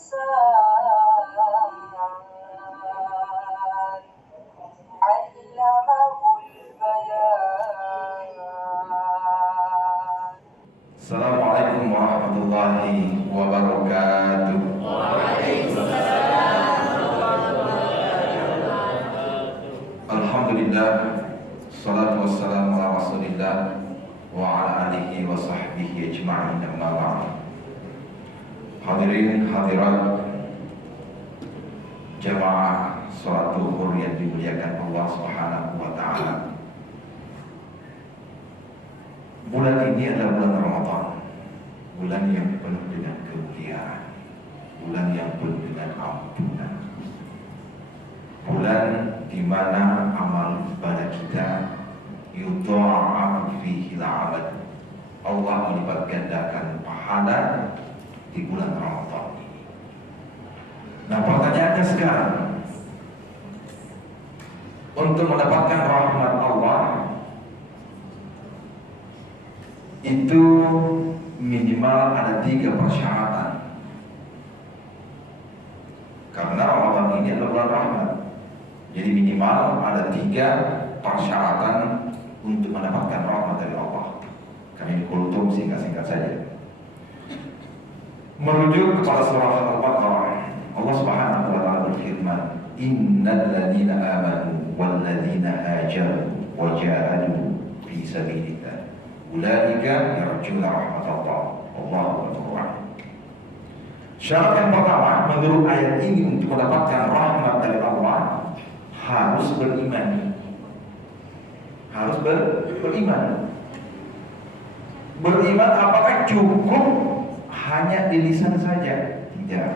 Assalamualaikum warahmatullahi wabarakatuh. Alhamdulillah, salatu wassalamu ala rasulillah wa ala alihi wa sahbihi ajma'in, amma ba'd. Hadirin hadirat jamaah salat zuhur yang dimuliakan Allah Subhanahu wa taala. Bulan ini adalah bulan Ramadan, bulan yang penuh dengan kemuliaan, bulan yang penuh dengan ampunan, bulan di mana amal ibadah kita yudha'afu fihi al-amal. Allah melipat gandakan pahala di bulan Ramadan ini. Nah, pertanyaannya sekarang, untuk mendapatkan rahmat Allah itu minimal ada 3 persyaratan. Karena Ramadan ini adalah bulan rahmat, jadi minimal ada 3 persyaratan untuk mendapatkan rahmat dari Allah. Kami kultum singkat-singkat saja. Merujuk kepada surah Al-Baqarah, Allah Subhanahu wa taala berfirman, "Innal ladzina amanu wal ladzina hajaru wa jahadu fi sabilillah ulaika yarjuna rahmatallah wallahu ghafurur rahim." Syarat yang pertama menurut ayat ini untuk mendapatkan rahmat dari Allah harus beriman. Harus beriman. Beriman apakah cukup hanya di lisan saja? Tidak.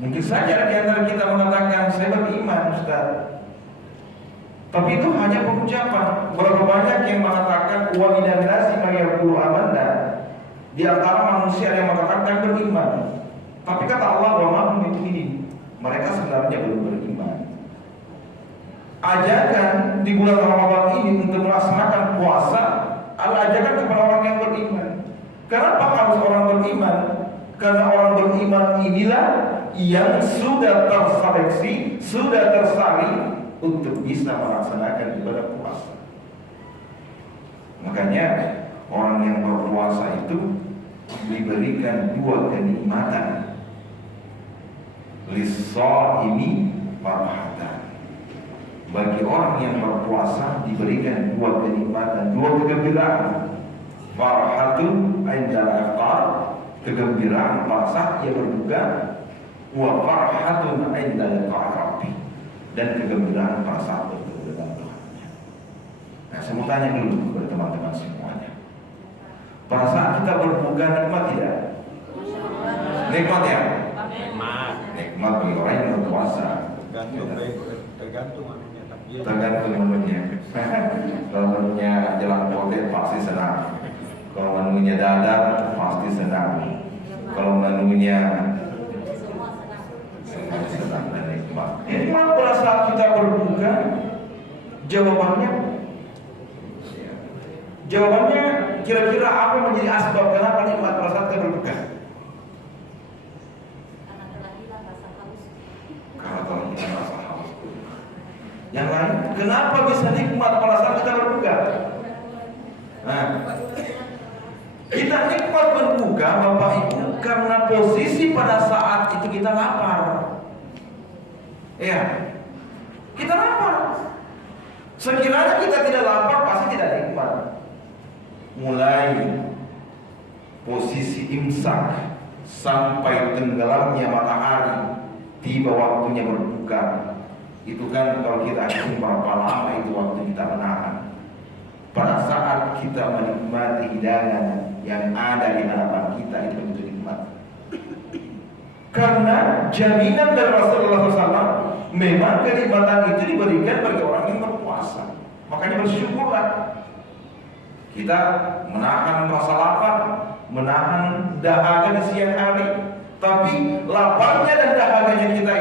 Mungkin saja di antara kita mengatakan saya beriman, Ustaz. Tapi itu hanya pengucapan. Berapa banyak yang mengatakan wa minan nasi may yaqulu amanna? Di antara manusia yang mengatakan beriman. Tapi kata Allah wa ma hum bimu'minin. Mereka sebenarnya belum beriman. Ajakan di bulan Ramadan ini untuk melaksanakan puasa adalah ajakan kepada orang yang beriman. Kenapa harus orang beriman? Karena orang beriman inilah yang sudah terseleksi, sudah tersaring untuk bisa melaksanakan ibadah puasa. Makanya orang yang berpuasa itu diberikan 2 kenikmatan. Lis-shaimi farhatan. Bagi orang yang berpuasa diberikan 2 kenikmatan, 2 kegembiraan. Farhatun 'indal iftar, kegembiraan pada saat ia berbuka, wa farhatun 'inda liqa'i rabbih, dan kegembiraan pada saat bertemu dengan Tuhannya. Nah, saya mau tanya dulu kepada teman-teman semuanya. Pada saat kita berbuka nikmat tidak? Nikmat ya? Nikmat bagi orang yang berpuasa. Tergantung menunya. Kalau menunya jalan potet pasti senang. Kalau menunya dadar pasti senang. Kalau menunya senang dan nikmat. Nikmat pada saat kita berbuka, jawabannya kira-kira apa menjadi asbab kenapa nikmat pada saat kita berbuka? Karena telah hilang rasa haus. Yang lain, kenapa bisa nikmat pada saat kita berbuka? Nah, kita nikmat berbuka, Bapak Ibu, karena posisi pada saat itu kita lapar. Ya, kita lapar. Sekiranya kita tidak lapar, pasti tidak nikmat. Mulai posisi imsak sampai tenggelamnya matahari, tiba waktunya berbuka. Itu kan kalau kita hitung berapa lama itu waktu kita menahan. Pada saat kita menikmati hidangan yang ada di hadapan kita, itu begitu nikmat. Karena jaminan dari Rasulullah SAW, memang kenikmatan itu diberikan bagi orang yang berpuasa. Makanya bersyukurlah. Kita menahan rasa lapar, menahan dahaga di siang hari, tapi laparnya dan dahaganya kita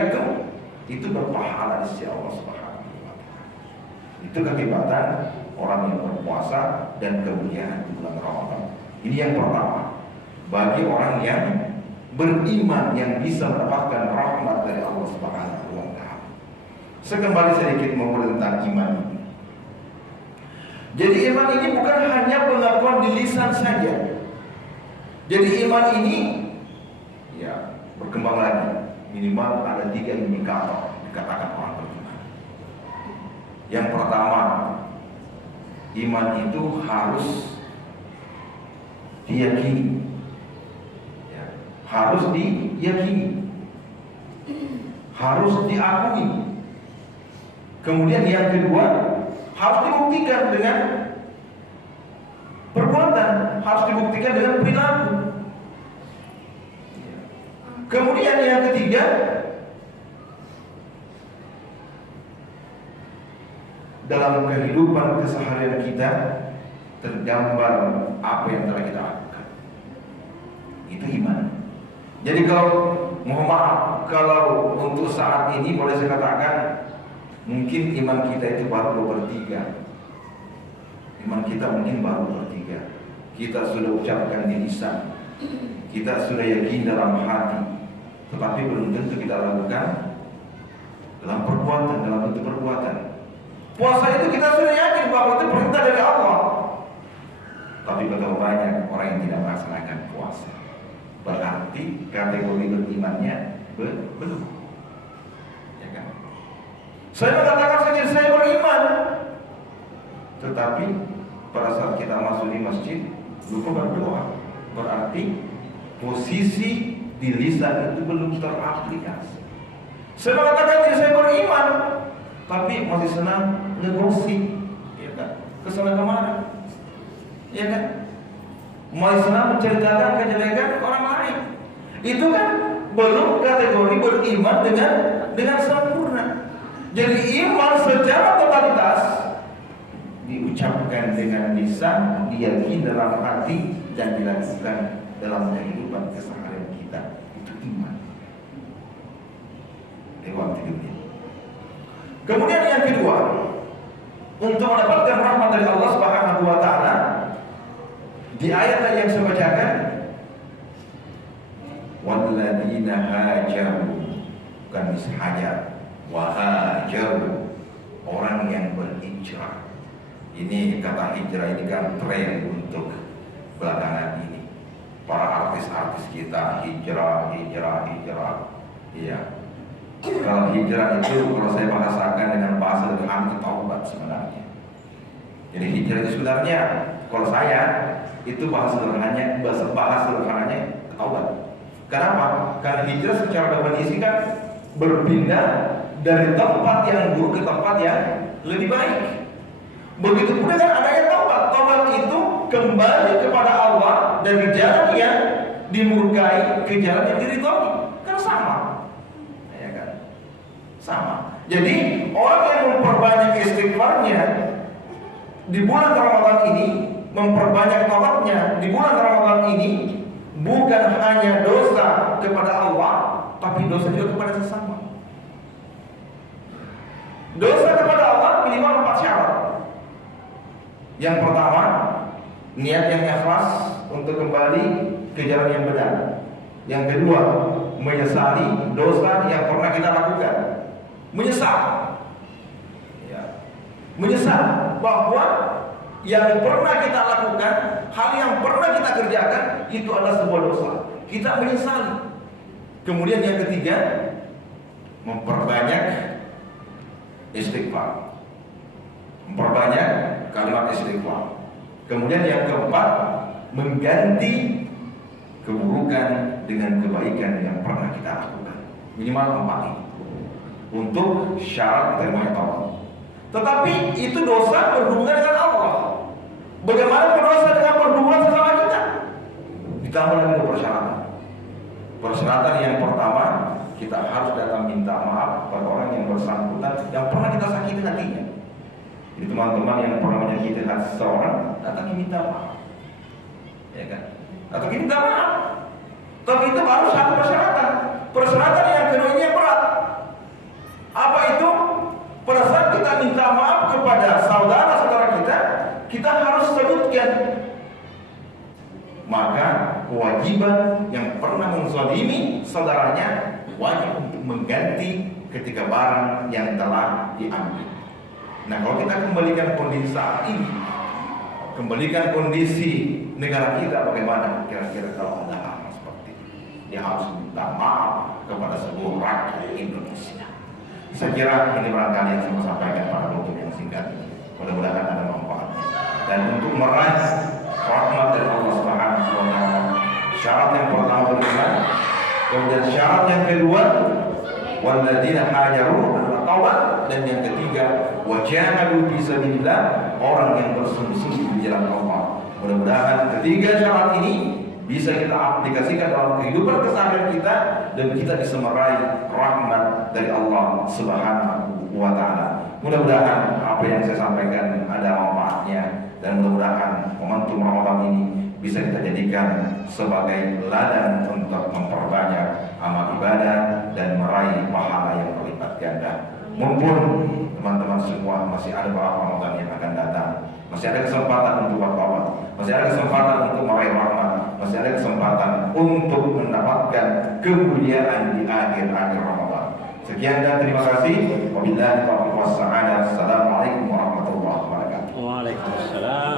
itu berpahala di sisi Allah Subhanahu wa taala. Itu kehebatan orang yang berpuasa dan kemuliaan di bulan Ramadan. Ini yang pertama, bagi orang yang beriman yang bisa mendapatkan rahmat dari Allah Subhanahu wa taala. Saya kembali sedikit mengulang tentang iman ini. Jadi iman ini bukan hanya pengakuan di lisan saja. Jadi iman ini ya berkembang lagi. Minimal ada 3 indikator dikatakan orang beriman. Yang pertama, iman itu harus diyakini. Ya, harus diyakini. Harus diakui. Kemudian yang kedua, harus dibuktikan dengan perbuatan, harus dibuktikan dengan perilaku. Kemudian yang ketiga, dalam kehidupan keseharian kita tergambar apa yang telah kita lakukan. Itu iman. Jadi kalau mohon maaf, kalau untuk saat ini boleh saya katakan mungkin iman kita itu baru 2/3. Iman kita mungkin baru 2/3. Kita sudah ucapkan di lisan, kita sudah yakin dalam hati, tetapi belum tentu kita lakukan dalam perbuatan, dalam bentuk perbuatan. Puasa itu kita sudah yakin bahwa itu perintah dari Allah, tapi betapa banyak orang yang tidak melaksanakan puasa. Berarti kategori berimannya belum. Ya kan? Saya mengatakan saja saya beriman, tetapi pada saat kita masuk di masjid lupa berdoa, berarti posisi di lisan itu belum teraplikasi. Saya mengatakan diri saya beriman, tapi masih senang ngegosip, ya kan? Kesana kemana, ya kan? Masih senang menceritakan kejelekan orang lain. Itu kan belum kategori beriman dengan sempurna. Jadi iman secara totalitas diucapkan dengan lisan, diyakini dalam hati, dan dilakukan dalam kehidupan keseharian kita. Itu iman. Lewat hidupnya. Kemudian yang kedua, untuk mendapatkan rahmat dari Allah Subhanahu wa taala, di ayat yang saya bacakan, walladzina hajaru, bukan hajar, wa hajaru, orang yang berhijrah. Ini kata hijrah ini kan tren untuk belakangan ini. Para artis-artis kita hijrah. Iya. Kalau hijrah itu kalau saya bahasakan dengan bahasa sederhana itu taubat sebenarnya. Jadi hijrah itu sebenarnya kalau saya itu bahasa sederhananya taubat. Kenapa? Karena hijrah secara definisi kan berpindah dari tempat yang buruk ke tempat yang lebih baik. Begitu pula kan adanya taubat. Taubat itu kembali kepada Allah dari jalan yang dimurkai ke jalan yang diridhoi. Kan sama. Ya kan? Sama. Jadi orang yang memperbanyak istighfarnya di bulan Ramadan ini, memperbanyak taubatnya di bulan Ramadan ini, bukan hanya dosa kepada Allah, tapi dosa juga kepada sesama. Dosa kepada Allah minimal 4 syarat. Yang pertama, niat yang ikhlas untuk kembali ke jalan yang benar. Yang kedua, menyesali dosa yang pernah kita lakukan. Menyesal, ya. Menyesal bahwa yang pernah kita lakukan, hal yang pernah kita kerjakan itu adalah sebuah dosa. Kita menyesali. Kemudian yang ketiga, memperbanyak istighfar. Memperbanyak kalimat istighfar. Kemudian yang keempat, mengganti keburukan dengan kebaikan yang pernah kita lakukan. Minimal 4 ini untuk syarat diterimanya taubat. Tetapi itu dosa berhubungan dengan Allah. Bagaimana dosa dengan berhubungan sesama kita? Ditambah lagi ada persyaratan. Persyaratan yang pertama, kita harus datang minta maaf pada orang yang bersangkutan yang pernah kita sakiti hatinya. Jadi teman-teman yang pernah menyakiti hati seseorang, datang minta maaf, ya kan? Datang minta maaf. Tapi itu baru satu persyaratan. Persyaratan yang kedua ini yang berat. Apa itu? Pada saat kita minta maaf kepada saudara-saudara kita harus sebutkan. Maka kewajiban yang pernah menzalimi saudaranya wajib untuk mengganti ketika barang yang telah diambil. Nah, kalau kita kembalikan kondisi saat ini, kembalikan kondisi negara kita bagaimana kira-kira kalau ada hal seperti ini? Dia harus minta maaf kepada seluruh rakyat Indonesia. Saya kira ini barangkali yang saya sampaikan pada waktu yang singkat ini. Mudah-mudahan ada manfaatnya. Dan untuk meraih rahmat dari Allah Subhanahu wa taala, syarat yang pertama beriman, kemudian syarat yang kedua walladzina hajaru adalah taubat, dan yang ketiga wajahadu fi sabilillah, orang yang bersungguh-sungguh di jalan Allah. Mudah-mudahan ketiga syarat ini bisa kita aplikasikan dalam kehidupan keseharian kita dan kita bisa meraih rahmat dari Allah Subhanahu wa taala. Mudah-mudahan apa yang saya sampaikan ada manfaatnya, dan mudah-mudahan momentum Ramadan ini bisa kita jadikan sebagai ladang untuk memperbanyak amal ibadah dan meraih pahala yang berlipat ganda. Mumpun teman-teman semua masih ada beberapa Ramadan yang akan datang, masih ada kesempatan untuk bertaubat, masih ada kesempatan untuk meraih rahmat, masih ada kesempatan untuk mendapatkan kemuliaan di akhir-akhir Ramadan. Sekian dan terima kasih. Wabillahi taufiq was sa'adah. Assalamualaikum warahmatullahi wabarakatuh. Waalaikumsalam.